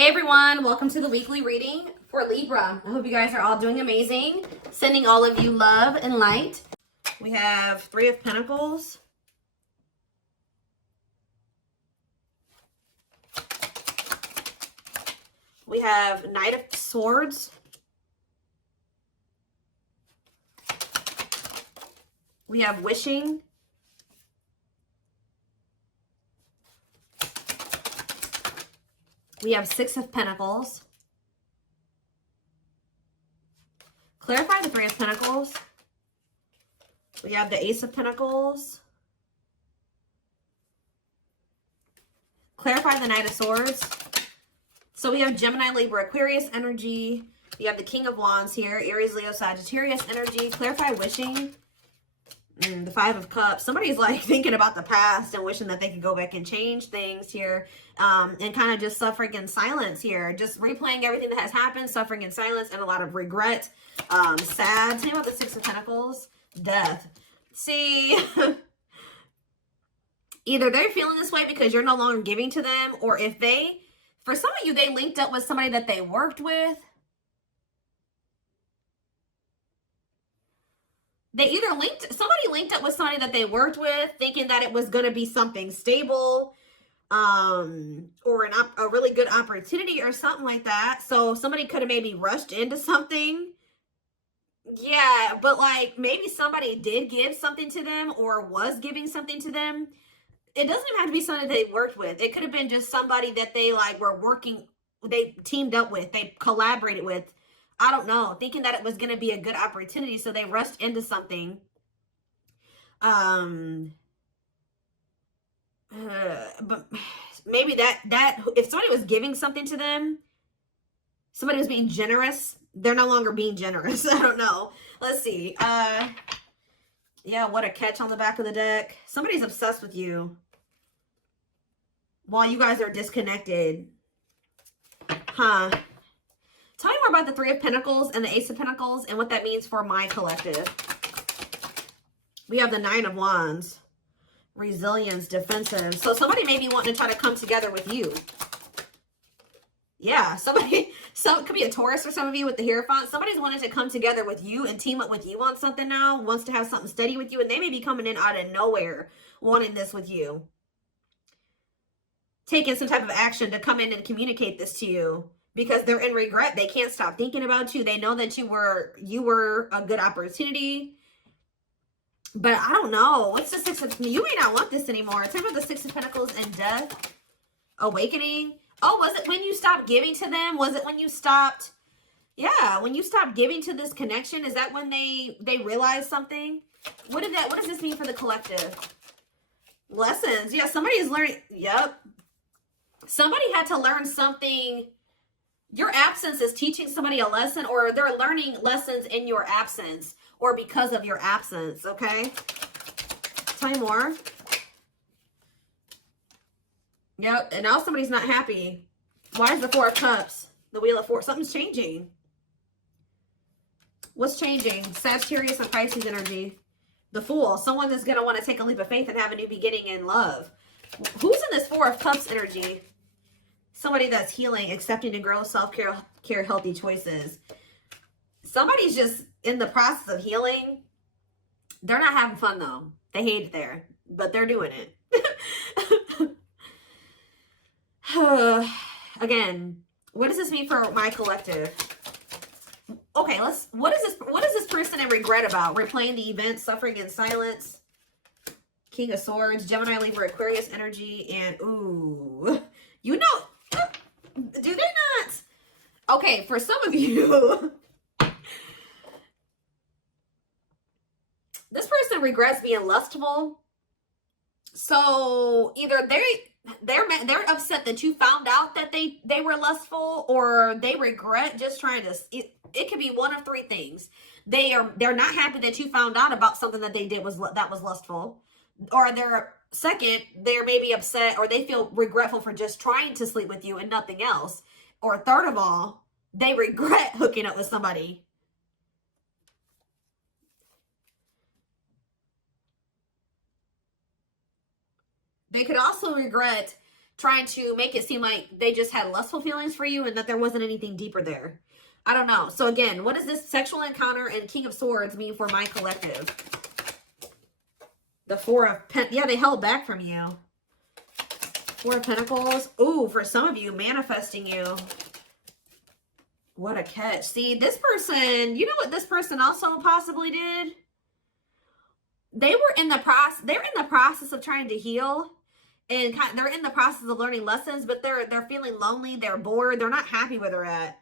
Hey everyone, welcome to the weekly reading for Libra. I hope you guys are all doing amazing. Sending all of you love and light. We have Three of Pentacles. We have Knight of Swords. We have Wishing. We have Six of Pentacles. Clarify the Three of Pentacles. We have the Ace of Pentacles. Clarify the Knight of Swords. So we have Gemini, Libra, Aquarius energy. We have the King of Wands here. Aries, Leo, Sagittarius energy. Clarify Wishing. The Five of Cups. Somebody's like thinking about the past and wishing that they could go back and change things here. And kind of just suffering in silence here. Just replaying everything that has happened. Suffering in silence and a lot of regret. Sad. Tell me about the Six of Pentacles. Death. See... Either they're feeling this way because you're no longer giving to them, or if they, for some of you, they linked up with somebody that they worked with. Somebody linked up with somebody that they worked with, thinking that it was going to be something stable, or a really good opportunity or something like that. So somebody could have maybe rushed into something. Yeah, but like maybe somebody did give something to them or was giving something to them. It doesn't even have to be somebody they worked with. It could have been just somebody that they like were working, they teamed up with, they collaborated with. I don't know, thinking that it was going to be a good opportunity, so they rushed into something. But maybe that if somebody was giving something to them, somebody was being generous, they're no longer being generous. I don't know. Let's see. Yeah, what a catch on the back of the deck. Somebody's obsessed with you while you guys are disconnected. Huh. Tell me more about the Three of Pentacles and the Ace of Pentacles and what that means for my collective. We have the Nine of Wands. Resilience, defensive. So somebody may be wanting to try to come together with you. Yeah, it could be a Taurus for some of you with the Hierophant. Somebody's wanting to come together with you and team up with you on something now, wants to have something steady with you, and they may be coming in out of nowhere wanting this with you. Taking some type of action to come in and communicate this to you because they're in regret. They can't stop thinking about you. They know that you were a good opportunity. But I don't know. What's the Six of... You may not want this anymore. Tell me about the Six of Pentacles and Death. Awakening. Oh, was it when you stopped giving to them? Was it when you stopped? Yeah, when you stopped giving to this connection, is that when they realized something? What does this mean for the collective? Lessons. Yeah, somebody is learning. Yep. Somebody had to learn something. Your absence is teaching somebody a lesson, or they're learning lessons in your absence or because of your absence, okay? Tell me more. Yep, and now somebody's not happy. Why is the Four of Cups? The Wheel of Fortune. Something's changing. What's changing? Sagittarius and Pisces energy. The Fool. Someone that's going to want to take a leap of faith and have a new beginning in love. Who's in this Four of Cups energy? Somebody that's healing, accepting to grow, self-care, healthy choices. Somebody's just in the process of healing. They're not having fun, though. They hate it there, but they're doing it. Again, what does this mean for my collective? Okay, what is this person in regret about? Replaying the event, suffering in silence. King of Swords, Gemini, Libra, Aquarius energy, and ooh, you know, do they not? Okay, for some of you, this person regrets being lustful. So either they're upset that you found out that they were lustful, or they regret just trying to. It could be one of three things. They're not happy that you found out about something that they did that was lustful, or they're maybe upset, or they feel regretful for just trying to sleep with you and nothing else, or third of all, they regret hooking up with somebody. They could also regret trying to make it seem like they just had lustful feelings for you and that there wasn't anything deeper there. I don't know. So again, what does this sexual encounter and King of Swords mean for my collective? The Four of Pentacles. Yeah, they held back from you. Four of Pentacles. Ooh, for some of you, manifesting you. What a catch. See, this person, you know what this person also possibly did? They're in the process of trying to heal. And they're in the process of learning lessons, but they're feeling lonely, they're bored, they're not happy where they're at.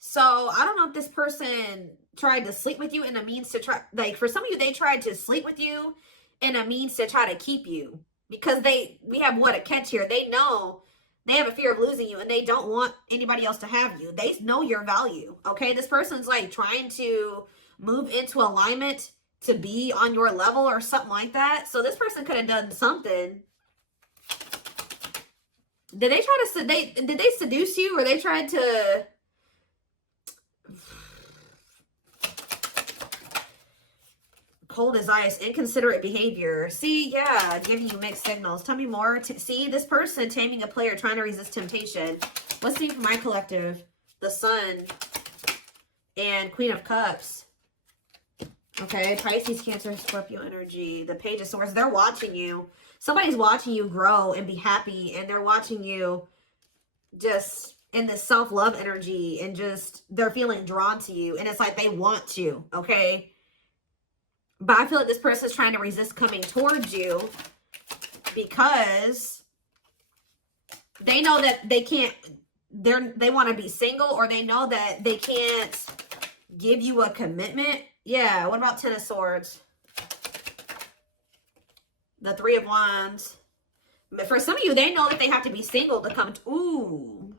So I don't know if this person tried to sleep with you in a means to try, like for some of you, they tried to sleep with you in a means to try to keep you. Because we have what a catch here. They know they have a fear of losing you and they don't want anybody else to have you. They know your value, okay? This person's like trying to move into alignment to be on your level or something like that. So this person could have done something. Did they try to, did they seduce you, or they tried to, cold as ice, inconsiderate behavior. See, yeah, giving you mixed signals. Tell me more. See, this person taming a player, trying to resist temptation. Let's see for my collective. The Sun and Queen of Cups. Okay, Pisces, Cancer, Scorpio energy. The Page of Swords. They're watching you. Somebody's watching you grow and be happy, and they're watching you just in this self-love energy, and just they're feeling drawn to you, and it's like they want you, okay? But I feel like this person is trying to resist coming towards you because they know that they can't, they want to be single, or they know that they can't give you a commitment. Yeah, what about Ten of Swords? The Three of Wands. But for some of you, they know that they have to be single to come to, ooh.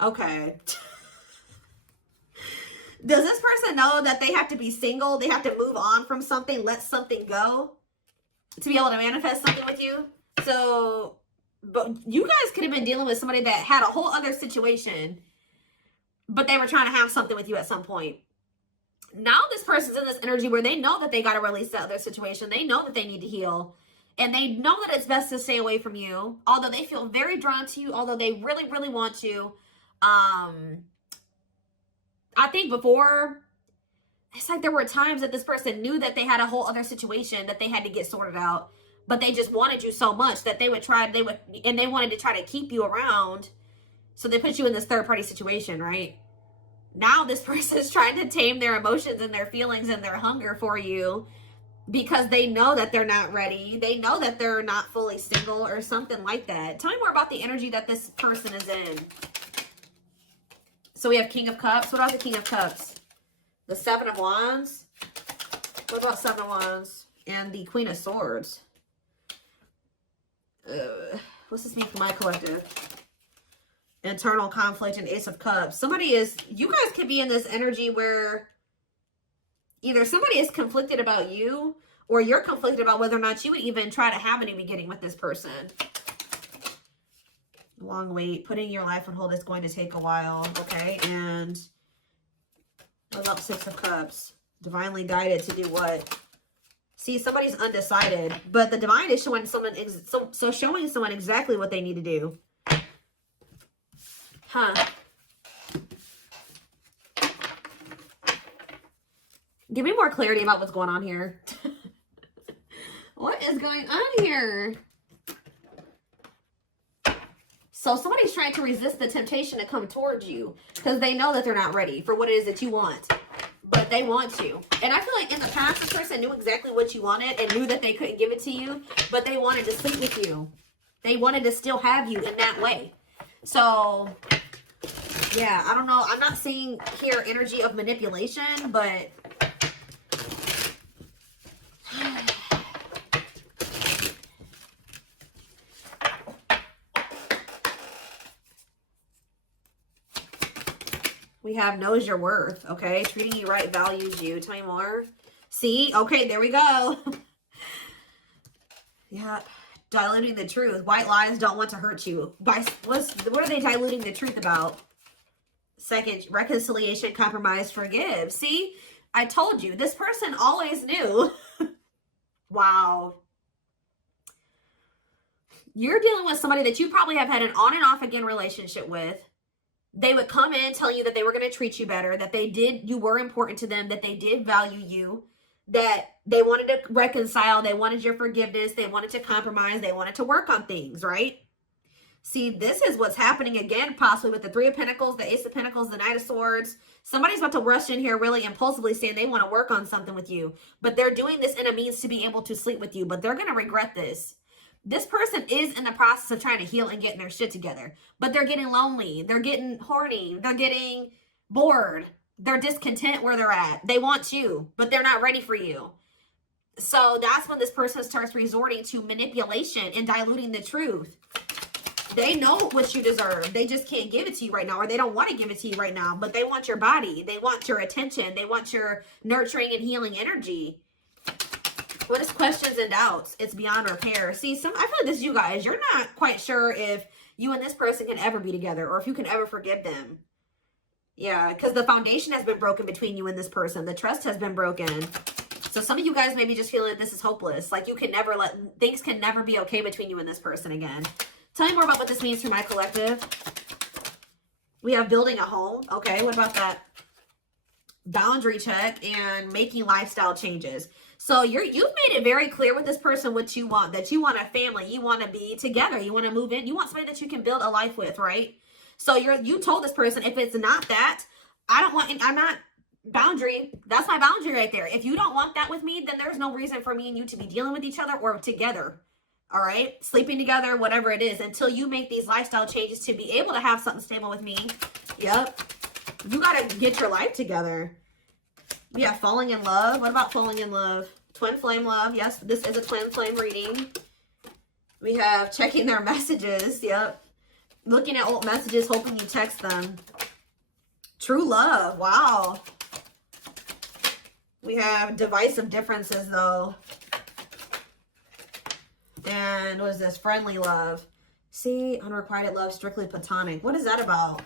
Okay. Does this person know that they have to be single? They have to move on from something, let something go to be able to manifest something with you? So, but you guys could have been dealing with somebody that had a whole other situation, but they were trying to have something with you at some point. Now this person's in this energy where they know that they got to release that other situation. They know that they need to heal. And they know that it's best to stay away from you. Although they feel very drawn to you. Although they really, really want to. I think before, it's like there were times that this person knew that they had a whole other situation that they had to get sorted out. But they just wanted you so much that they wanted to try to keep you around. So they put you in this third party situation, right? Now this person is trying to tame their emotions and their feelings and their hunger for you because they know that they're not ready. They know that they're not fully single or something like that. Tell me more about the energy that this person is in. So we have King of Cups. What about the King of Cups? The Seven of Wands. What about Seven of Wands? And the Queen of Swords. What's this mean for my collective? Internal conflict and Ace of Cups. You guys could be in this energy where either somebody is conflicted about you, or you're conflicted about whether or not you would even try to have any beginning with this person. Long wait. Putting your life on hold is going to take a while. Okay. And what about Six of Cups? Divinely guided to do what? See, somebody's undecided, but the divine is showing someone, showing someone exactly what they need to do. Huh. Give me more clarity about what's going on here. What is going on here? So somebody's trying to resist the temptation to come towards you because they know that they're not ready for what it is that you want. But they want you. And I feel like in the past, this person knew exactly what you wanted and knew that they couldn't give it to you, but they wanted to sleep with you. They wanted to still have you in that way. So, yeah, I don't know. I'm not seeing here energy of manipulation, but we have knows your worth, okay? Treating you right, values you. Tell me more. See? Okay, there we go. Yeah. Diluting the truth. White lies don't want to hurt you. What are they diluting the truth about? Second, reconciliation, compromise, forgive. See? I told you. This person always knew. Wow. You're dealing with somebody that you probably have had an on and off again relationship with. They would come in telling you that they were going to treat you better, that you were important to them, that they did value you, that they wanted to reconcile, they wanted your forgiveness, they wanted to compromise, they wanted to work on things, right? See, this is what's happening again, possibly with the Three of Pentacles, the Ace of Pentacles, the Knight of Swords. Somebody's about to rush in here really impulsively saying they want to work on something with you, but they're doing this in a means to be able to sleep with you, but they're going to regret this. This person is in the process of trying to heal and getting their shit together, but they're getting lonely. They're getting horny. They're getting bored. They're discontent where they're at. They want you, but they're not ready for you. So that's when this person starts resorting to manipulation and diluting the truth. They know what you deserve. They just can't give it to you right now, or they don't want to give it to you right now, but they want your body. They want your attention. They want your nurturing and healing energy. What is questions and doubts? It's beyond repair. See, I feel like this is you guys. You're not quite sure if you and this person can ever be together or if you can ever forgive them. Yeah, because the foundation has been broken between you and this person. The trust has been broken. So some of you guys may be just feeling that this is hopeless. Like you can never things can never be okay between you and this person again. Tell me more about what this means for my collective. We have building a home. Okay, what about that? Boundary check and making lifestyle changes. So you've made it very clear with this person what you want, that you want a family, you want to be together, you want to move in, you want somebody that you can build a life with, right? So you told this person, if it's not that, I'm not boundary. That's my boundary right there. If you don't want that with me, then there's no reason for me and you to be dealing with each other or together. All right, sleeping together, whatever it is, until you make these lifestyle changes to be able to have something stable with me. Yep, you got to get your life together. Yeah, falling in love. What about falling in love? Twin flame love. Yes, this is a twin flame reading. We have checking their messages. Yep. Looking at old messages, hoping you text them. True love. Wow. We have divisive differences, though. And what is this? Friendly love. See, unrequited love, strictly platonic. What is that about?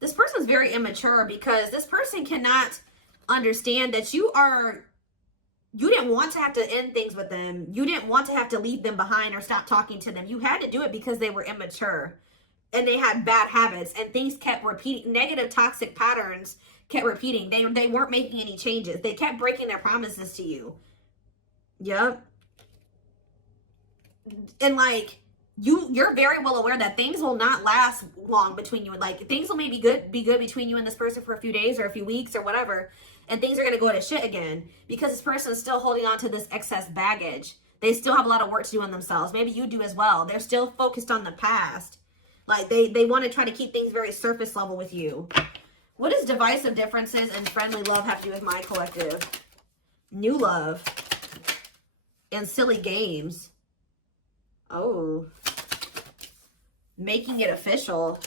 This person's very immature because this person cannot understand that you didn't want to have to end things with them. You didn't want to have to leave them behind or stop talking to them. You had to do it because they were immature and they had bad habits and things kept repeating. Negative toxic patterns kept repeating. They weren't making any changes. They kept breaking their promises to you. Yep. And like, you're very well aware that things will not last long between you. Like things will maybe be good between you and this person for a few days or a few weeks or whatever, and things are going to go to shit again because this person is still holding on to this excess baggage. They still have a lot of work to do on themselves. Maybe you do as well. They're still focused on the past. Like they want to try to keep things very surface level with you. What does divisive differences and friendly love have to do with my collective? New love and silly games. Oh, making it official.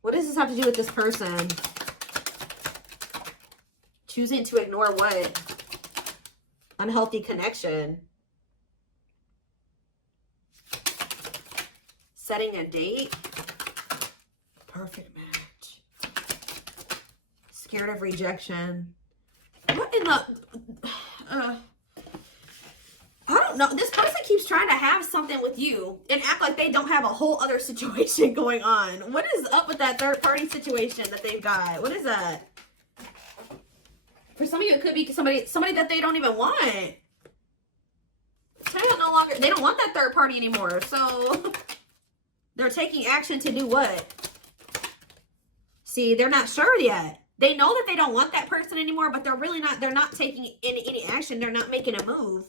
What does this have to do with this person? Choosing to ignore what? Unhealthy connection. Setting a date. Perfect match. Scared of rejection. What in the... I don't know. This person keeps trying to have something with you and act like they don't have a whole other situation going on. What is up with that third party situation that they've got? What is that? For some of you, it could be somebody that they don't even want. They don't want that third party anymore. So they're taking action to do what? See, they're not sure yet. They know that they don't want that person anymore, but they're not taking any action. They're not making a move.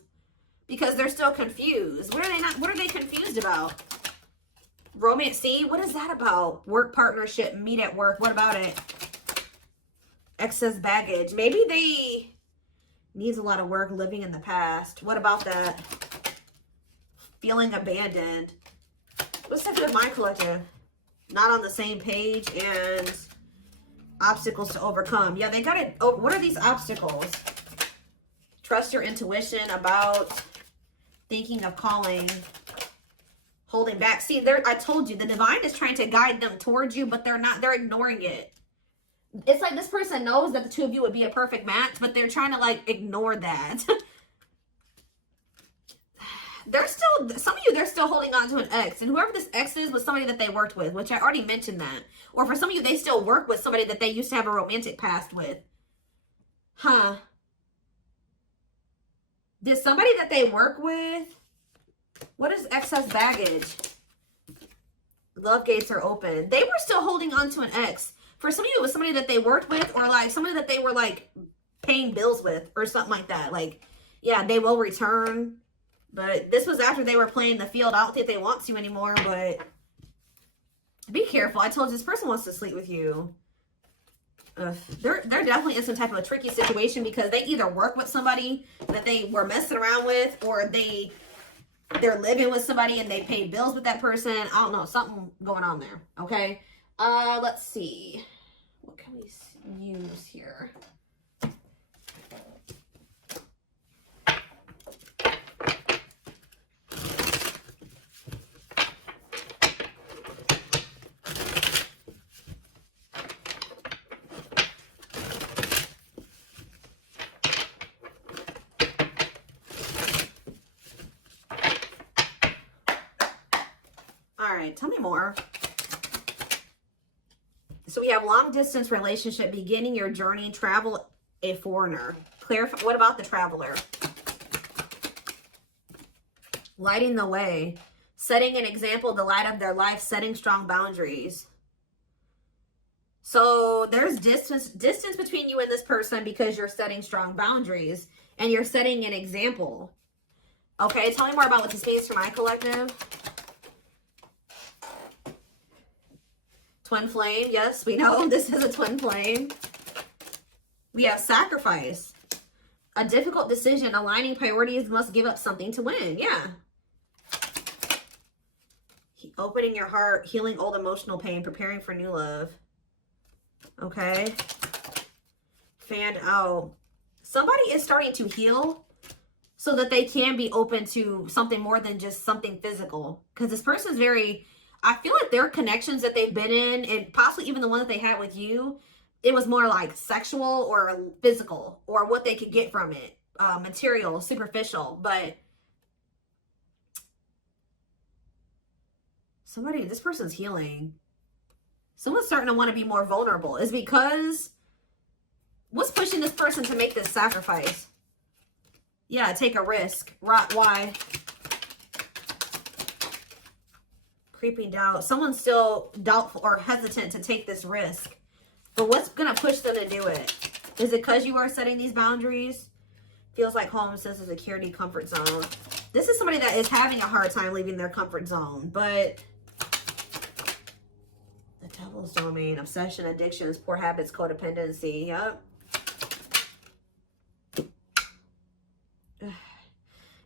Because they're still confused. What are they confused about? Romance, see? What is that about? Work partnership, meet at work. What about it? Excess baggage. Maybe they needs a lot of work living in the past. What about that? Feeling abandoned. What's that with my collective? Not on the same page and obstacles to overcome. Yeah, they got it. Oh, what are these obstacles? Trust your intuition about... Thinking of calling, holding back. See, I told you, the divine is trying to guide them towards you, but they're not. They're ignoring it. It's like this person knows that the two of you would be a perfect match, but they're trying to like ignore that. They're still, some of you, they're still holding on to an ex. And whoever this ex is was somebody that they worked with, which I already mentioned that. Or for some of you, they still work with somebody that they used to have a romantic past with. Huh. Did somebody that they work with, what is excess baggage? Love gates are open. They were still holding on to an ex. For some of you, it was somebody that they worked with, or like somebody that they were like paying bills with or something like that. Like, yeah, they will return. But this was after they were playing the field. I don't think they want to anymore, but be careful. I told you, this person wants to sleep with you. They're definitely in some type of a tricky situation because they either work with somebody that they were messing around with, or they're living with somebody and they pay bills with that person. I don't know, something going on there. Okay. Let's see. What can we use here? All right, tell me more. So we have long distance relationship, beginning your journey, travel, a foreigner. Clarify, what about the traveler? Lighting the way, setting an example, the light of their life, setting strong boundaries. So there's distance between you and this person because you're setting strong boundaries and you're setting an example. Okay, tell me more about what this means for my collective. Twin flame, yes, we know this is a twin flame. We have sacrifice. A difficult decision, aligning priorities, must give up something to win. Yeah. Opening your heart, healing old emotional pain, preparing for new love. Okay. Fan out. Somebody is starting to heal so that they can be open to something more than just something physical. Because this person's very, I feel like their connections that they've been in, and possibly even the one that they had with you, it was more like sexual or physical, or what they could get from it. Material, superficial. But somebody, this person's healing. Someone's starting to want to be more vulnerable. Is because what's pushing this person to make this sacrifice? Yeah, take a risk. Why? Creeping doubt. Someone's still doubtful or hesitant to take this risk. But what's going to push them to do it? Is it because you are setting these boundaries? Feels like home, sense of security, comfort zone. This is somebody that is having a hard time leaving their comfort zone. But the devil's domain, obsession, addictions, poor habits, codependency. Yep.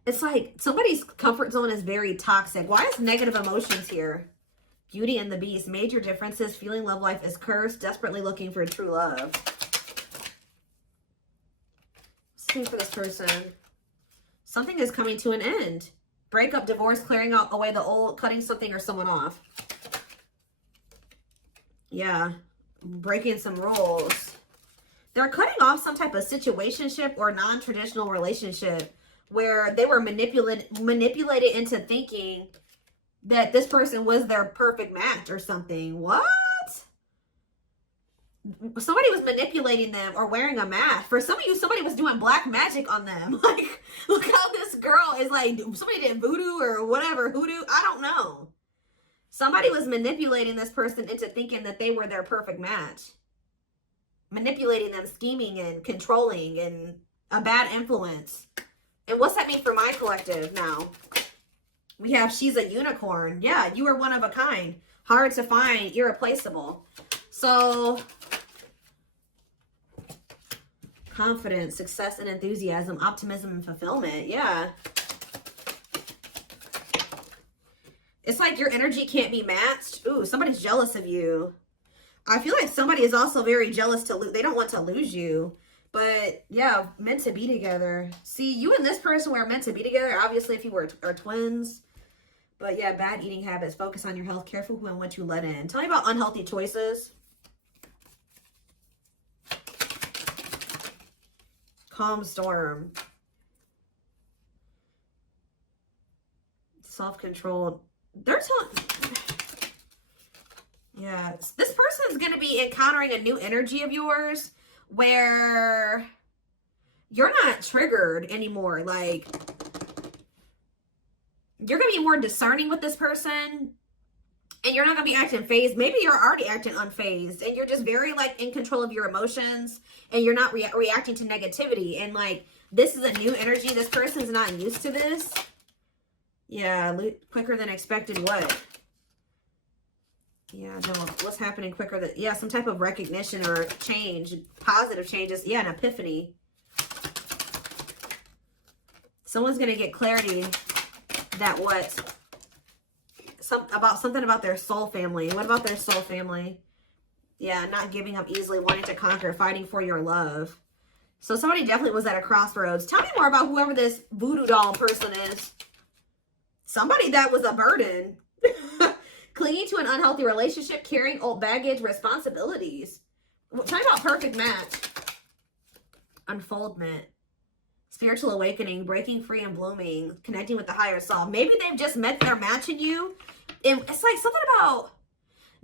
It's like somebody's comfort zone is very toxic. Why is negative emotions here? Beauty and the Beast. Major differences. Feeling love life is cursed. Desperately looking for true love. Same for this person. Something is coming to an end. Breakup, divorce, clearing out away the old, cutting something or someone off. Yeah. Breaking some rules. They're cutting off some type of situationship or non-traditional relationship where they were manipulated into thinking that this person was their perfect match or something. What? Somebody was manipulating them or wearing a mask. For some of you, somebody was doing black magic on them. Like, look how this girl is like, somebody did voodoo or whatever, hoodoo. I don't know. Somebody was manipulating this person into thinking that they were their perfect match. Manipulating them, scheming and controlling and a bad influence. And what's that mean for my collective now? We have she's a unicorn. Yeah, you are one of a kind. Hard to find, irreplaceable. So, confidence, success and enthusiasm, optimism and fulfillment. Yeah. It's like your energy can't be matched. Ooh, somebody's jealous of you. I feel like somebody is also very jealous to lose. They don't want to lose you. But yeah, meant to be together. See, you and this person were meant to be together. Obviously, if you are twins. But yeah, bad eating habits. Focus on your health. Careful who and what you let in. Tell me about unhealthy choices. Calm storm. Self-controlled. They're telling... Yeah, this person is going to be encountering a new energy of yours where you're not triggered anymore. Like, you're going to be more discerning with this person, and you're not going to be acting phased. Maybe you're already acting unfazed, and you're just very, like, in control of your emotions, and you're not reacting to negativity. And, like, this is a new energy. This person's not used to this. Yeah, quicker than expected. What? Yeah, no, what's happening quicker than... Yeah, some type of recognition or change. Positive changes. Yeah, an epiphany. Someone's going to get clarity that what... something about their soul family. What about their soul family? Yeah, not giving up easily, wanting to conquer, fighting for your love. So somebody definitely was at a crossroads. Tell me more about whoever this voodoo doll person is. Somebody that was a burden. Clinging to an unhealthy relationship, carrying old baggage, responsibilities. Tell me about perfect match. Unfoldment. Spiritual awakening, breaking free and blooming, connecting with the higher self. Maybe they've just met their match in you. And it's like something about,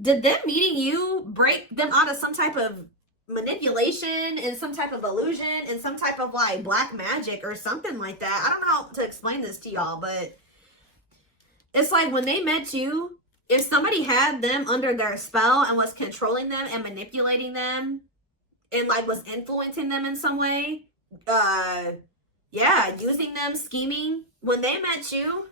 did them meeting you break them out of some type of manipulation and some type of illusion and some type of like black magic or something like that? I don't know how to explain this to y'all, but it's like when they met you, if somebody had them under their spell and was controlling them and manipulating them and like was influencing them in some way, yeah, using them, scheming, when they met you,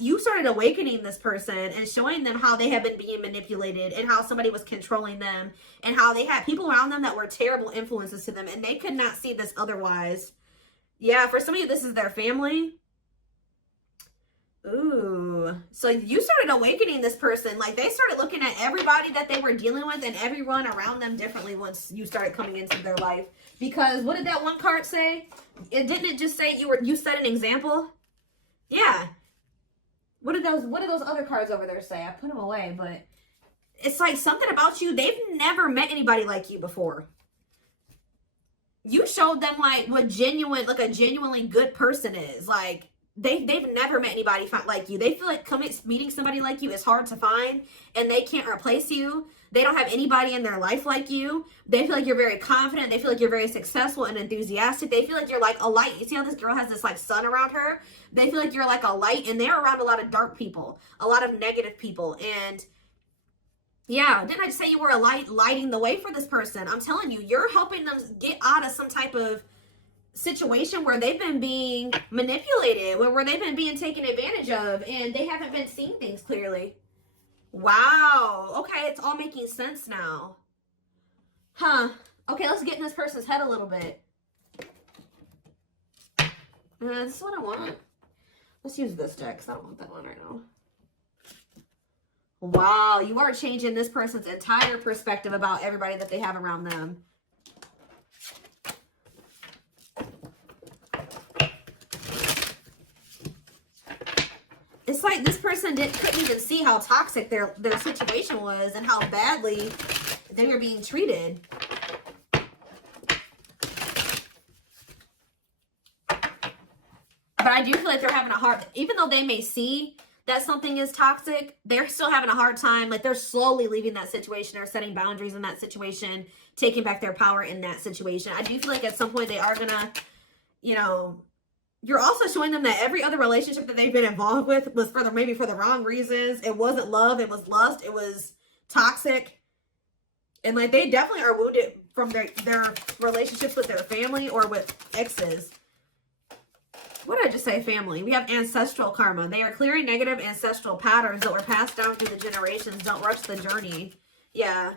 you started awakening this person and showing them how they had been being manipulated and how somebody was controlling them and how they had people around them that were terrible influences to them and they could not see this otherwise. Yeah, for some of you, this is their family. Ooh, so you started awakening this person. Like they started looking at everybody that they were dealing with and everyone around them differently once you started coming into their life. Because what did that one card say? Didn't it just say you set an example? Yeah. What did those other cards over there say? I put them away, but it's like something about you. They've never met anybody like you before. You showed them like what a genuinely good person is. Like they've never met anybody like you. They feel like meeting somebody like you is hard to find and they can't replace you. They don't have anybody in their life like you. They feel like you're very confident. They feel like you're very successful and enthusiastic. They feel like you're like a light. You see how this girl has this like sun around her? They feel like you're like a light and they're around a lot of dark people, a lot of negative people. And yeah, didn't I just say you were a light, lighting the way for this person? I'm telling you, you're helping them get out of some type of situation where they've been being manipulated, where they've been being taken advantage of, and they haven't been seeing things clearly. Wow. Okay, it's all making sense now. Huh. Okay, let's get in this person's head a little bit. This is what I want. Let's use this deck because I don't want that one right now. Wow, you are changing this person's entire perspective about everybody that they have around them. It's like this person couldn't even see how toxic their situation was and how badly they were being treated. But I do feel like they're having a hard, even though they may see that something is toxic, they're still having a hard time. Like they're slowly leaving that situation or setting boundaries in that situation, taking back their power in that situation. I do feel like at some point they are gonna, you know, you're also showing them that every other relationship that they've been involved with was maybe for the wrong reasons. It wasn't love, it was lust, it was toxic. And like they definitely are wounded from their relationships with their family or with exes. What did I just say? Family. We have ancestral karma. They are clearing negative ancestral patterns that were passed down through the generations. Don't rush the journey. Yeah.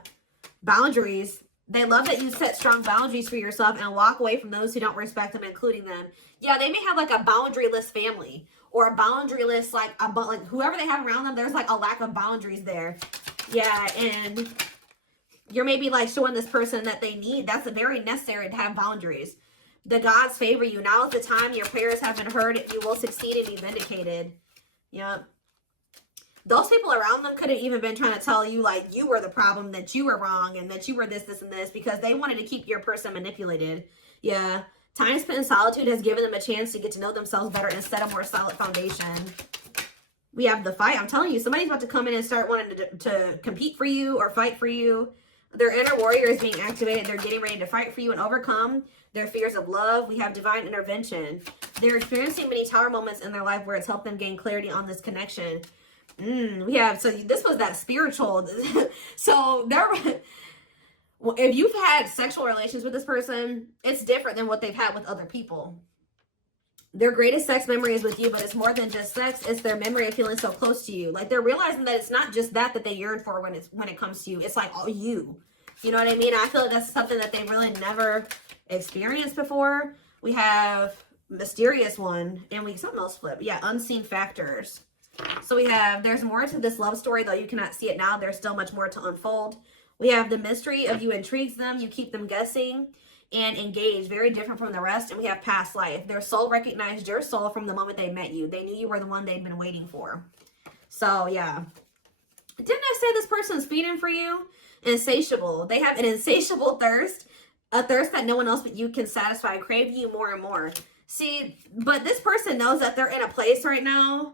Boundaries. They love that you set strong boundaries for yourself and walk away from those who don't respect them, including them. Yeah, they may have like a boundaryless family or a boundaryless, like whoever they have around them, there's like a lack of boundaries there. Yeah, and you're maybe like showing this person that they need. That's very necessary to have boundaries. The gods favor you. Now is the time your prayers have been heard. You will succeed and be vindicated. Yep. Those people around them could have even been trying to tell you like you were the problem, that you were wrong, and that you were this, and this, because they wanted to keep your person manipulated. Yeah. Time spent in solitude has given them a chance to get to know themselves better and set a more solid foundation. We have the fight. I'm telling you, somebody's about to come in and start wanting to compete for you or fight for you. Their inner warrior is being activated. They're getting ready to fight for you and overcome their fears of love. We have divine intervention. They're experiencing many tower moments in their life where it's helped them gain clarity on this connection. We have, so this was that spiritual. So if you've had sexual relations with this person, it's different than what they've had with other people. Their greatest sex memory is with you, but it's more than just sex. It's their memory of feeling so close to you. Like, they're realizing that it's not just that they yearn for when it comes to you. It's like all you. You know what I mean? I feel like that's something that they really never experienced before. We have mysterious one, and something else flip. Yeah, unseen factors. So we have, there's more to this love story, though you cannot see it now. There's still much more to unfold. We have the mystery of you intrigues them. You keep them guessing and engaged, very different from the rest. And we have past life. Their soul recognized your soul from the moment they met you. They knew you were the one they'd been waiting for. So yeah, didn't I say this person's feeding for you? Insatiable. They have an insatiable thirst, a thirst that no one else but you can satisfy, craving you more and more. See, but this person knows that they're in a place right now.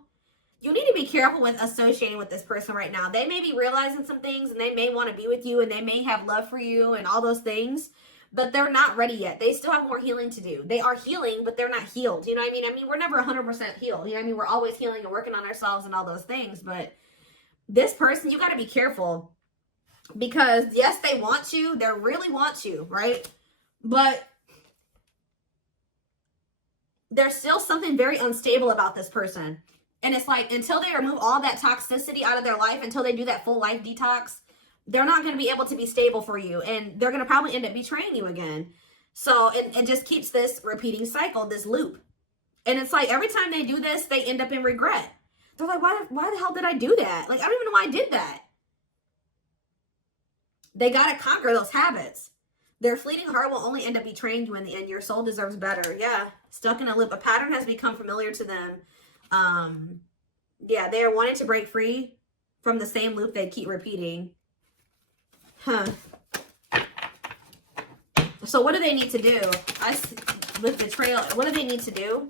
You need to be careful with associating with this person right now. They may be realizing some things, and they may want to be with you, and they may have love for you and all those things, but they're not ready yet. They still have more healing to do. They are healing, but they're not healed. You know what I mean? I mean, we're never 100% healed. You know what I mean? We're always healing and working on ourselves and all those things, but this person, you got to be careful, because yes, they want you. They really want you, right? But there's still something very unstable about this person. And it's like, until they remove all that toxicity out of their life, until they do that full life detox, they're not going to be able to be stable for you. And they're going to probably end up betraying you again. So it just keeps this repeating cycle, this loop. And it's like, every time they do this, they end up in regret. They're like, why the hell did I do that? Like, I don't even know why I did that. They got to conquer those habits. Their fleeting heart will only end up betraying you in the end. Your soul deserves better. Yeah. Stuck in a loop. A pattern has become familiar to them. Yeah, they are wanting to break free from the same loop they keep repeating. So what do they need to do? With betrayal, what do they need to do?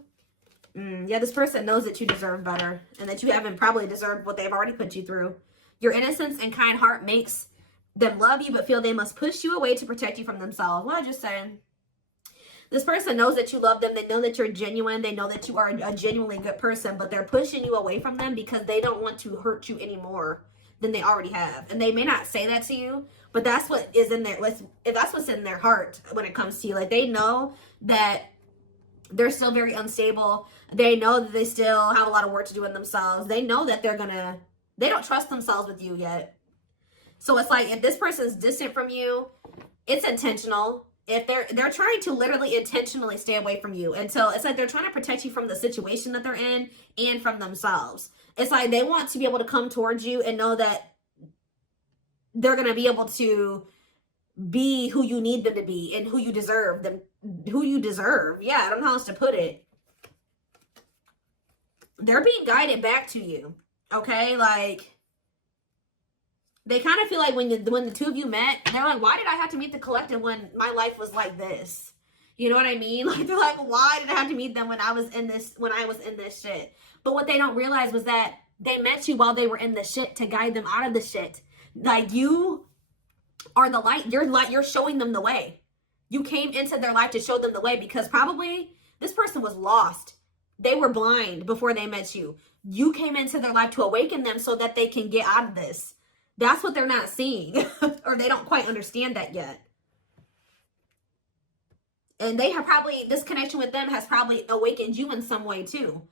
Yeah, this person knows that you deserve better, and that you haven't probably deserved what they've already put you through. Your innocence and kind heart makes them love you, but feel they must push you away to protect you from themselves. What I just saying. This person knows that you love them. They know that you're genuine. They know that you are a genuinely good person, but they're pushing you away from them because they don't want to hurt you any more than they already have. And they may not say that to you, but that's what is in there. That's what's in their heart when it comes to you. Like, they know that they're still very unstable. They know that they still have a lot of work to do in themselves. They know that they don't trust themselves with you yet. So it's like, if this person's distant from you, it's intentional. If they're trying to literally intentionally stay away from you until it's like they're trying to protect you from the situation that they're in and from themselves. It's like they want to be able to come towards you and know that they're going to be able to be who you need them to be and who you deserve them, who you deserve. Yeah, I don't know how else to put it. They're being guided back to you. Okay, like, they kind of feel like when the two of you met, they're like, why did I have to meet the collective when my life was like this? You know what I mean? Like, they're like, why did I have to meet them when I was in this shit? But what they don't realize was that they met you while they were in the shit to guide them out of the shit. Like, you are the light. You're showing them the way. You came into their life to show them the way, because probably this person was lost. They were blind before they met you. You came into their life to awaken them so that they can get out of this. That's what they're not seeing, or they don't quite understand that yet. And they have probably, this connection with them has probably awakened you in some way too.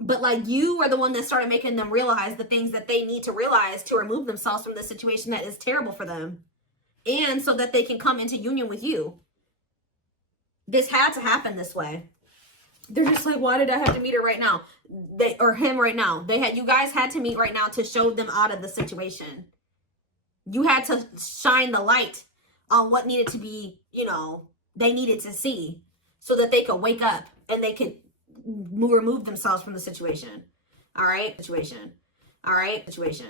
But like, you are the one that started making them realize the things that they need to realize to remove themselves from the situation that is terrible for them. And so that they can come into union with you. This had to happen this way. They're just like, why did I have to meet her right now? Or him right now. You guys had to meet right now to show them out of the situation. You had to shine the light on what needed to be, they needed to see, so that they could wake up and they could remove themselves from the situation. All right? Situation.